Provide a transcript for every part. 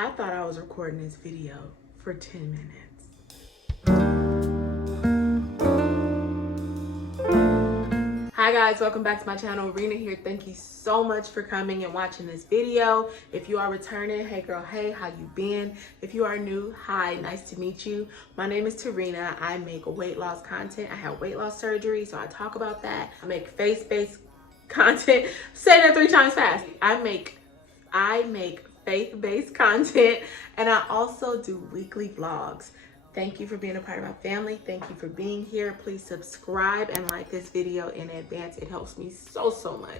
I thought I was recording this video for 10 minutes. Hi guys, welcome back to my channel. Rena here. Thank you so much for coming and watching this video. If you are returning, hey girl, hey, how you been? If you are new, hi, nice to meet you. My name is Tarina. I make weight loss content. I had weight loss surgery, so I talk about that. I make faith-based content. Say that 3 times fast. I make faith-based content, and I also do weekly vlogs. Thank you for being a part of my family. Thank you for being here. Please subscribe and like this video in advance. It helps me so much.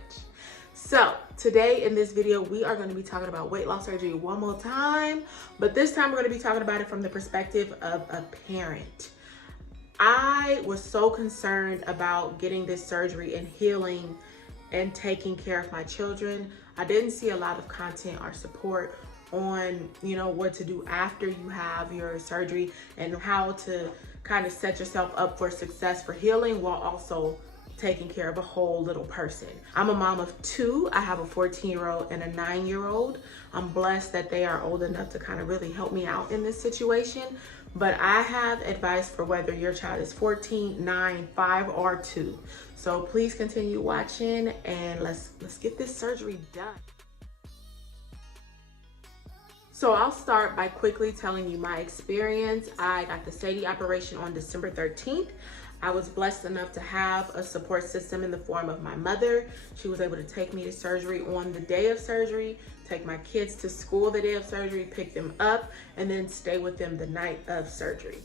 So today in this video, we are going to be talking about weight loss surgery one more time, but this time we're going to be talking about it from the perspective of a parent. I was so concerned about getting this surgery and healing and taking care of my children. I didn't see a lot of content or support on, you know, what to do after you have your surgery and how to kind of set yourself up for success for healing while also taking care of a whole little person. I'm a mom of 2. I have a 14-year-old and a 9-year-old. I'm blessed that they are old enough to kind of really help me out in this situation. But I have advice for whether your child is 14, 9, 5, or 2. So please continue watching and let's get this surgery done. So I'll start by quickly telling you my experience. I got the sadi operation on December 13th. I was blessed enough to have a support system in the form of my mother. She was able to take me to surgery on the day of surgery, take my kids to school the day of surgery, pick them up, and then stay with them the night of surgery.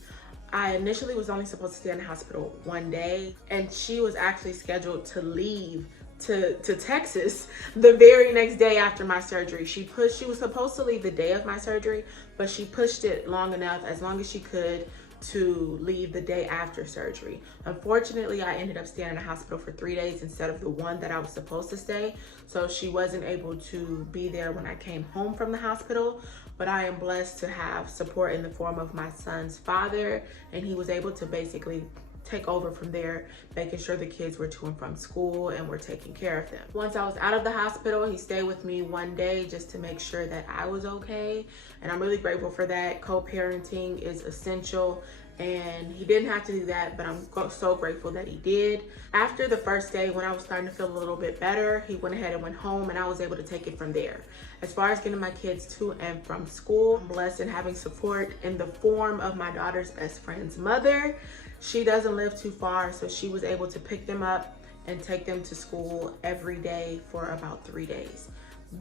I initially was only supposed to stay in the hospital one day, and she was actually scheduled to leave to Texas the very next day after my surgery. She was supposed to leave the day of my surgery, but she pushed it long enough, as long as she could, to leave the day after surgery. Unfortunately, I ended up staying in the hospital for 3 days instead of the one that I was supposed to stay. So she wasn't able to be there when I came home from the hospital, but I am blessed to have support in the form of my son's father, and he was able to basically take over from there, making sure the kids were to and from school and we're taking care of them. Once I was out of the hospital, he stayed with me one day just to make sure that I was okay, and I'm really grateful for that. Co-parenting is essential, and he didn't have to do that, but I'm so grateful that he did. After the first day, when I was starting to feel a little bit better, he went ahead and went home, and I was able to take it from there. As far as getting my kids to and from school, I'm blessed in having support in the form of my daughter's best friend's mother. She doesn't live too far, so she was able to pick them up and take them to school every day for about 3 days.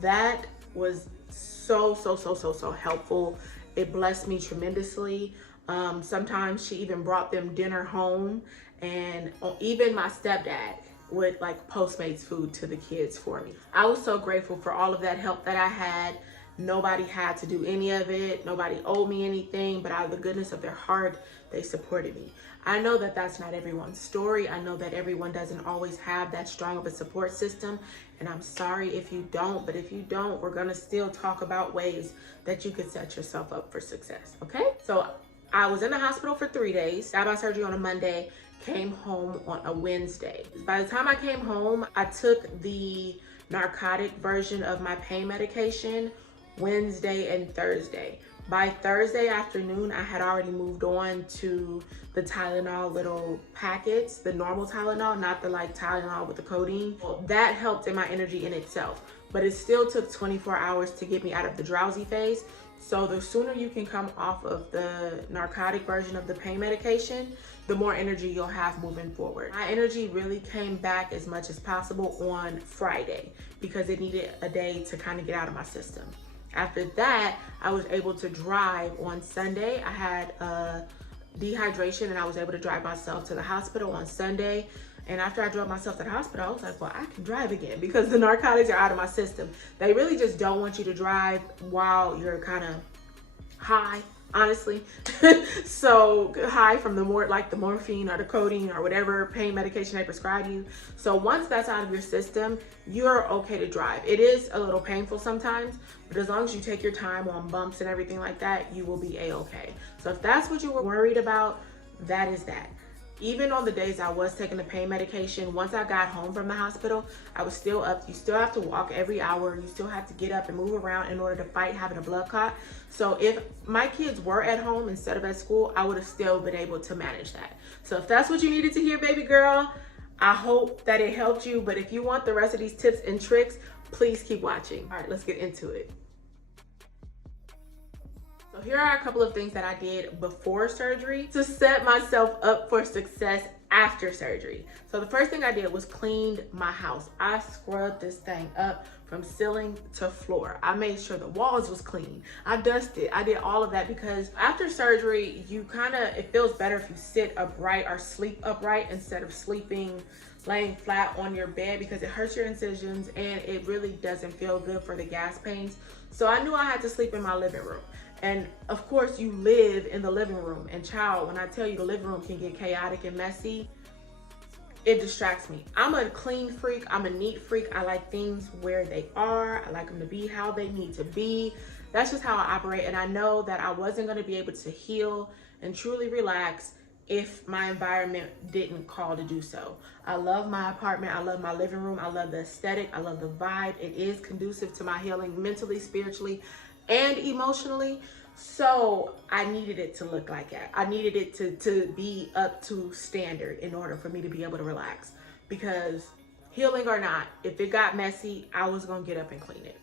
That was so helpful. It blessed me tremendously. Sometimes she even brought them dinner home, and even my stepdad would like Postmates food to the kids for me. I was so grateful for all of that help that I had. Nobody had to do any of it. Nobody owed me anything, but out of the goodness of their heart, they supported me. I know that that's not everyone's story. I know that everyone doesn't always have that strong of a support system, and I'm sorry if you don't, but if you don't, we're gonna still talk about ways that you could set yourself up for success, okay? So I was in the hospital for 3 days, got my surgery on a Monday, came home on a Wednesday. By the time I came home, I took the narcotic version of my pain medication Wednesday and Thursday. By Thursday afternoon, I had already moved on to the Tylenol little packets, the normal Tylenol, not the like Tylenol with the codeine. Well, that helped in my energy in itself, but it still took 24 hours to get me out of the drowsy phase. So the sooner you can come off of the narcotic version of the pain medication, the more energy you'll have moving forward. My energy really came back as much as possible on Friday because it needed a day to kind of get out of my system. After that, I was able to drive on Sunday. I had dehydration, and I was able to drive myself to the hospital on Sunday. And after I drove myself to the hospital, I was like, well, I can drive again because the narcotics are out of my system. They really just don't want you to drive while you're kind of high, honestly. So high from the morphine or the codeine or whatever pain medication they prescribe you. So once that's out of your system, you're okay to drive. It is a little painful sometimes, but as long as you take your time on bumps and everything like that, you will be a-okay. So if that's what you were worried about, that is that. Even on the days I was taking the pain medication, once I got home from the hospital, I was still up. You still have to walk every hour. You still have to get up and move around in order to fight having a blood clot. So if my kids were at home instead of at school, I would have still been able to manage that. So if that's what you needed to hear, baby girl, I hope that it helped you. But if you want the rest of these tips and tricks, please keep watching. All right, let's get into it. So here are a couple of things that I did before surgery to set myself up for success after surgery. So the first thing I did was cleaned my house. I scrubbed this thing up from ceiling to floor. I made sure the walls was clean. I dusted. I did all of that because after surgery, it feels better if you sit upright or sleep upright instead of laying flat on your bed, because it hurts your incisions and it really doesn't feel good for the gas pains. So I knew I had to sleep in my living room. And of course you live in the living room, and child, when I tell you the living room can get chaotic and messy, it distracts me. I'm a clean freak. I'm a neat freak. I like things where they are. I like them to be how they need to be. That's just how I operate. And I know that I wasn't going to be able to heal and truly relax if my environment didn't call to do so. I love my apartment. I love my living room. I love the aesthetic. I love the vibe. It is conducive to my healing mentally, spiritually, and emotionally. So I needed it to look like that. I needed it to be up to standard in order for me to be able to relax, because healing or not, if it got messy, I was gonna get up and clean it.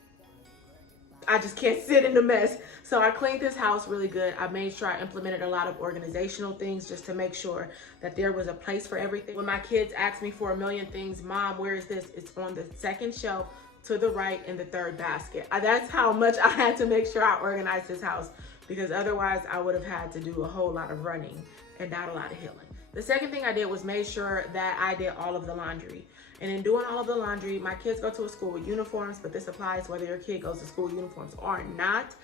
I just can't sit in the mess. So I cleaned this house really good. I made sure I implemented a lot of organizational things just to make sure that there was a place for everything. When my kids ask me for a million things, Mom, where is this? It's on the second shelf to the right in the third basket. That's how much I had to make sure I organized this house, because otherwise I would have had to do a whole lot of running and not a lot of healing. The second thing I did was make sure that I did all of the laundry. And in doing all of the laundry, my kids go to a school with uniforms, but this applies whether your kid goes to school with uniforms or not.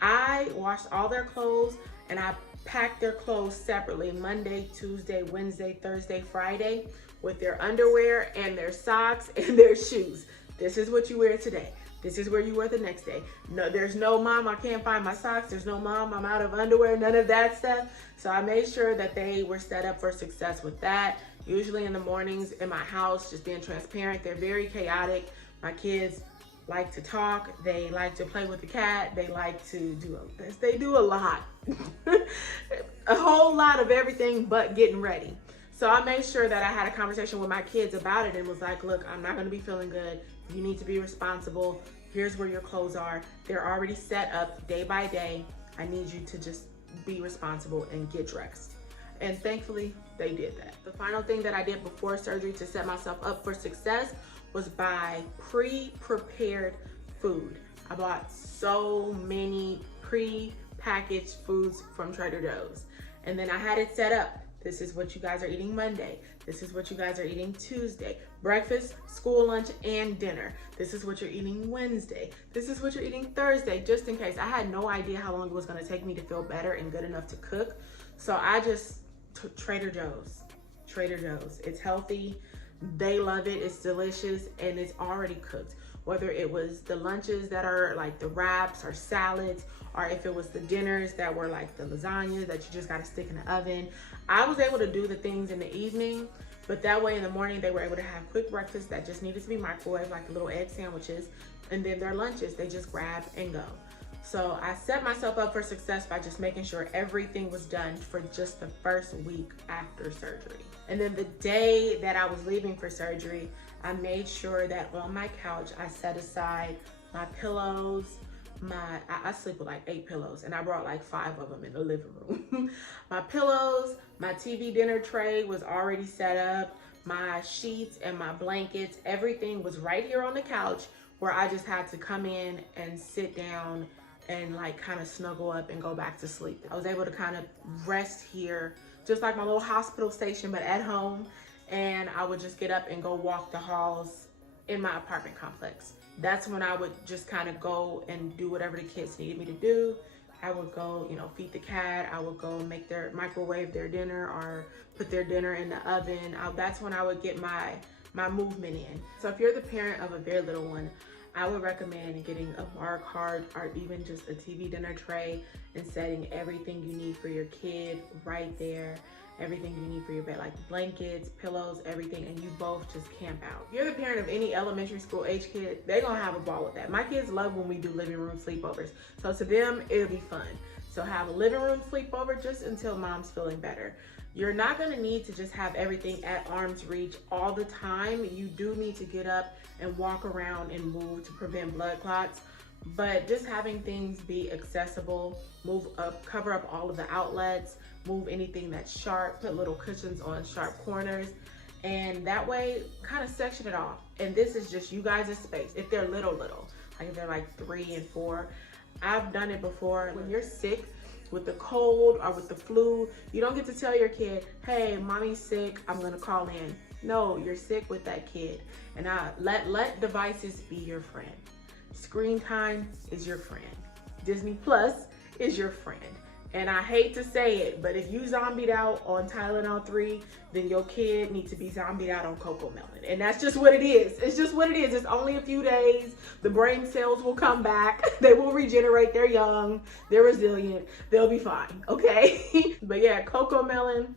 I washed all their clothes and I packed their clothes separately: Monday, Tuesday, Wednesday, Thursday, Friday, with their underwear and their socks and their shoes. This is what you wear today. This is where you wear the next day. No, there's no, Mom, I can't find my socks. There's no, Mom, I'm out of underwear. None of that stuff. So I made sure that they were set up for success with that. Usually in the mornings in my house, just being transparent, they're very chaotic. My kids like to talk. They like to play with the cat. They like to do this. They do a lot. A whole lot of everything but getting ready. So I made sure that I had a conversation with my kids about it and was like, look, I'm not going to be feeling good. You need to be responsible. Here's where your clothes are. They're already set up day by day. I need you to just be responsible and get dressed. And thankfully, they did that. The final thing that I did before surgery to set myself up for success was buy pre-prepared food. I bought so many pre-packaged foods from Trader Joe's. And then I had it set up. This is what you guys are eating Monday. This is what you guys are eating Tuesday. Breakfast, school lunch, and dinner. This is what you're eating Wednesday. This is what you're eating Thursday, just in case. I had no idea how long it was gonna take me to feel better and good enough to cook. So I just took Trader Joe's. Trader Joe's. It's healthy. They love it. It's delicious, and it's already cooked. Whether it was the lunches that are like the wraps or salads, or if it was the dinners that were like the lasagna that you just gotta stick in the oven. I was able to do the things in the evening, but that way in the morning they were able to have quick breakfast that just needed to be microwaved, like the little egg sandwiches, and then their lunches, they just grab and go. So I set myself up for success by just making sure everything was done for just the first week after surgery. And then the day that I was leaving for surgery, I made sure that on my couch, I set aside my pillows, I sleep with like 8 pillows, and I brought like 5 of them in the living room. My pillows, my TV dinner tray was already set up, my sheets and my blankets, everything was right here on the couch, where I just had to come in and sit down and like kind of snuggle up and go back to sleep. I was able to kind of rest here, just like my little hospital station, but at home. And I would just get up and go walk the halls in my apartment complex. That's when I would just kind of go and do whatever the kids needed me to do. I would go, feed the cat. I would go microwave their dinner or put their dinner in the oven. That's when I would get my movement in. So if you're the parent of a very little one, I would recommend getting a bar cart or even just a TV dinner tray and setting everything you need for your kid right there. Everything you need for your bed, like blankets, pillows, everything, and you both just camp out. If you're the parent of any elementary school age kid, they're gonna have a ball with that. My kids love when we do living room sleepovers. So to them, it'll be fun. So have a living room sleepover just until mom's feeling better. You're not gonna need to just have everything at arm's reach all the time. You do need to get up and walk around and move to prevent blood clots. But just having things be accessible, move up, cover up all of the outlets, move anything that's sharp, put little cushions on sharp corners, and that way kind of section it off. And this is just you guys' space. If they're little, like if they're like 3 and 4, I've done it before. When you're sick with the cold or with the flu, you don't get to tell your kid, hey, mommy's sick, I'm gonna call in. No, you're sick with that kid. And let devices be your friend. Screen time is your friend. Disney Plus is your friend. And I hate to say it, but if you zombied out on Tylenol 3, then your kid needs to be zombied out on Cocomelon. And that's just what it is. It's just what it is. It's only a few days. The brain cells will come back. They will regenerate. They're young. They're resilient. They'll be fine, okay? But yeah, Cocomelon,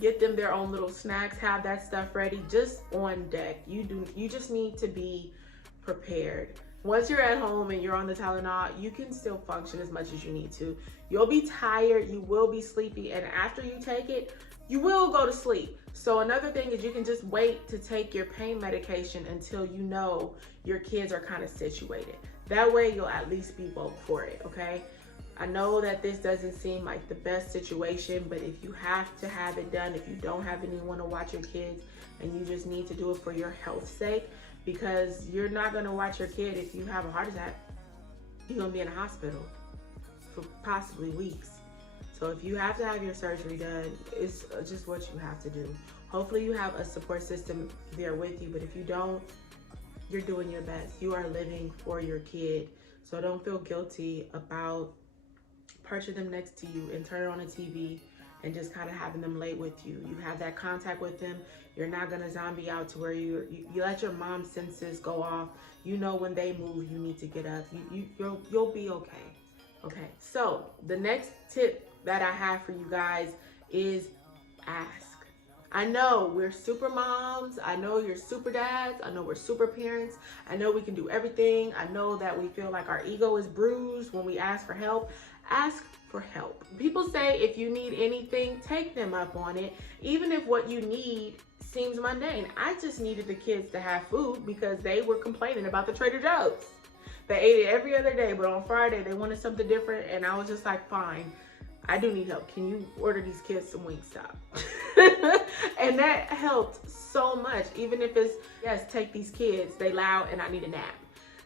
get them their own little snacks. Have that stuff ready, just on deck. You just need to be prepared. Once you're at home and you're on the Tylenol, you can still function as much as you need to. You'll be tired, you will be sleepy, and after you take it, you will go to sleep. So another thing is you can just wait to take your pain medication until you know your kids are kind of situated. That way you'll at least be woke for it, okay? I know that this doesn't seem like the best situation, but if you have to have it done, if you don't have anyone to watch your kids and you just need to do it for your health's sake, because you're not gonna watch your kid if you have a heart attack. You're gonna be in a hospital for possibly weeks. So if you have to have your surgery done, it's just what you have to do. Hopefully you have a support system there with you, but if you don't, you're doing your best. You are living for your kid. So don't feel guilty about perching them next to you and turn on a TV and just kind of having them lay with you. You have that contact with them. You're not gonna zombie out to where you let your mom's senses go off. You know when they move, you need to get up. You'll be okay. Okay, so the next tip that I have for you guys is ask. I know we're super moms. I know you're super dads. I know we're super parents. I know we can do everything. I know that we feel like our ego is bruised when we ask for help. Ask for help. People say if you need anything, take them up on it, even if what you need seems mundane. I just needed the kids to have food because they were complaining about the Trader Joe's. They ate it every other day, but on Friday they wanted something different, and I was just like, fine, I do need help. Can you order these kids some Wingstop? And that helped so much. Even if it's, yes, take these kids, they loud and I need a nap.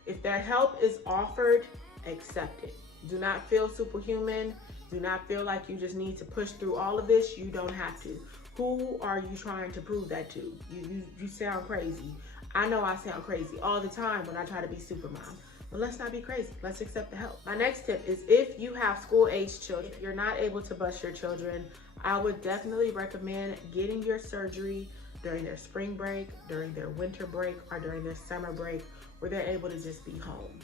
If that help is offered, accept it. Do not feel superhuman. Do not feel like you just need to push through all of this. You don't have to. Who are you trying to prove that to? You sound crazy. I know I sound crazy all the time when I try to be super mom. But let's not be crazy. Let's accept the help. My next tip is if you have school-age children, if you're not able to bus your children, I would definitely recommend getting your surgery during their spring break, during their winter break, or during their summer break, where they're able to just be home.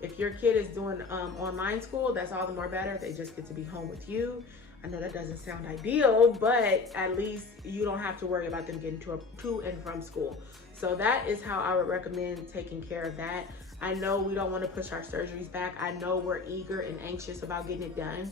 If your kid is doing online school, that's all the more better. They just get to be home with you. I know that doesn't sound ideal, but at least you don't have to worry about them getting to and from school. So that is how I would recommend taking care of that. I know we don't want to push our surgeries back. I know we're eager and anxious about getting it done.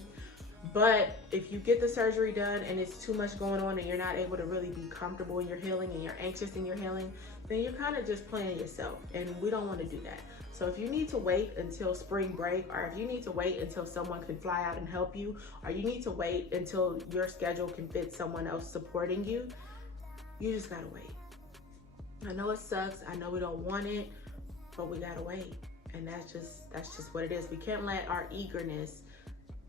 But if you get the surgery done and it's too much going on and you're not able to really be comfortable in your healing and you're anxious in your healing, then you're kind of just playing yourself, and we don't want to do that. So if you need to wait until spring break, or if you need to wait until someone can fly out and help you, or you need to wait until your schedule can fit someone else supporting you, you just gotta wait. I know it sucks. I know we don't want it, but we gotta wait. And that's just what it is. We can't let our eagerness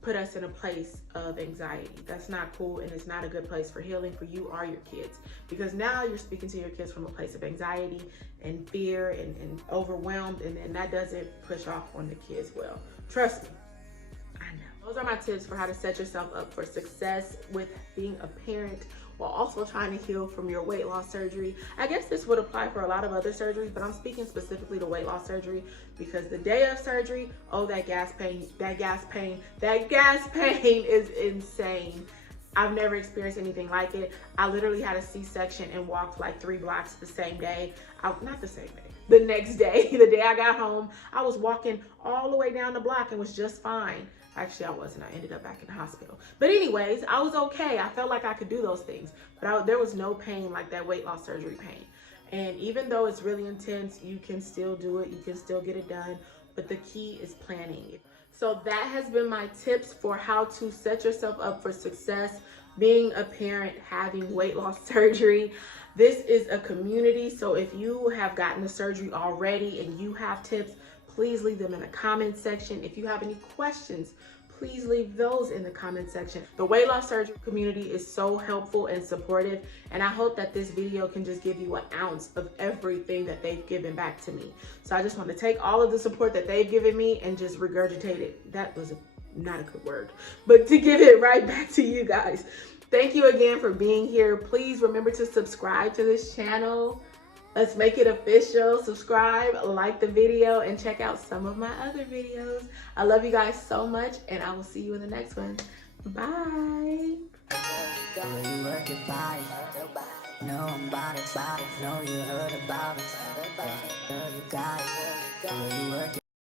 put us in a place of anxiety. That's not cool, and it's not a good place for healing for you or your kids, because now you're speaking to your kids from a place of anxiety and fear and overwhelmed, and that doesn't push off on the kids well. Trust me, I know. Those are my tips for how to set yourself up for success with being a parent while also trying to heal from your weight loss surgery. I guess this would apply for a lot of other surgeries, but I'm speaking specifically to weight loss surgery because the day of surgery, oh, that gas pain is insane. I've never experienced anything like it. I literally had a C-section and walked like 3 blocks the same day. Not the same day. The next day, the day I got home, I was walking all the way down the block and was just fine. Actually, I wasn't. I ended up back in the hospital. But anyways, I was okay. I felt like I could do those things. But there was no pain like that weight loss surgery pain. And even though it's really intense, you can still do it. You can still get it done. But the key is planning. So that has been my tips for how to set yourself up for success, being a parent, having weight loss surgery. This is a community, so if you have gotten the surgery already and you have tips, please leave them in the comment section. If you have any questions, please leave those in the comment section. The weight loss surgery community is so helpful and supportive, and I hope that this video can just give you an ounce of everything that they've given back to me. So I just want to take all of the support that they've given me and just regurgitate it. That was not a good word, but to give it right back to you guys. Thank you again for being here. Please remember to subscribe to this channel. Let's make it official. Subscribe, like the video, and check out some of my other videos. I love you guys so much, and I will see you in the next one. Bye. Know you heard about it.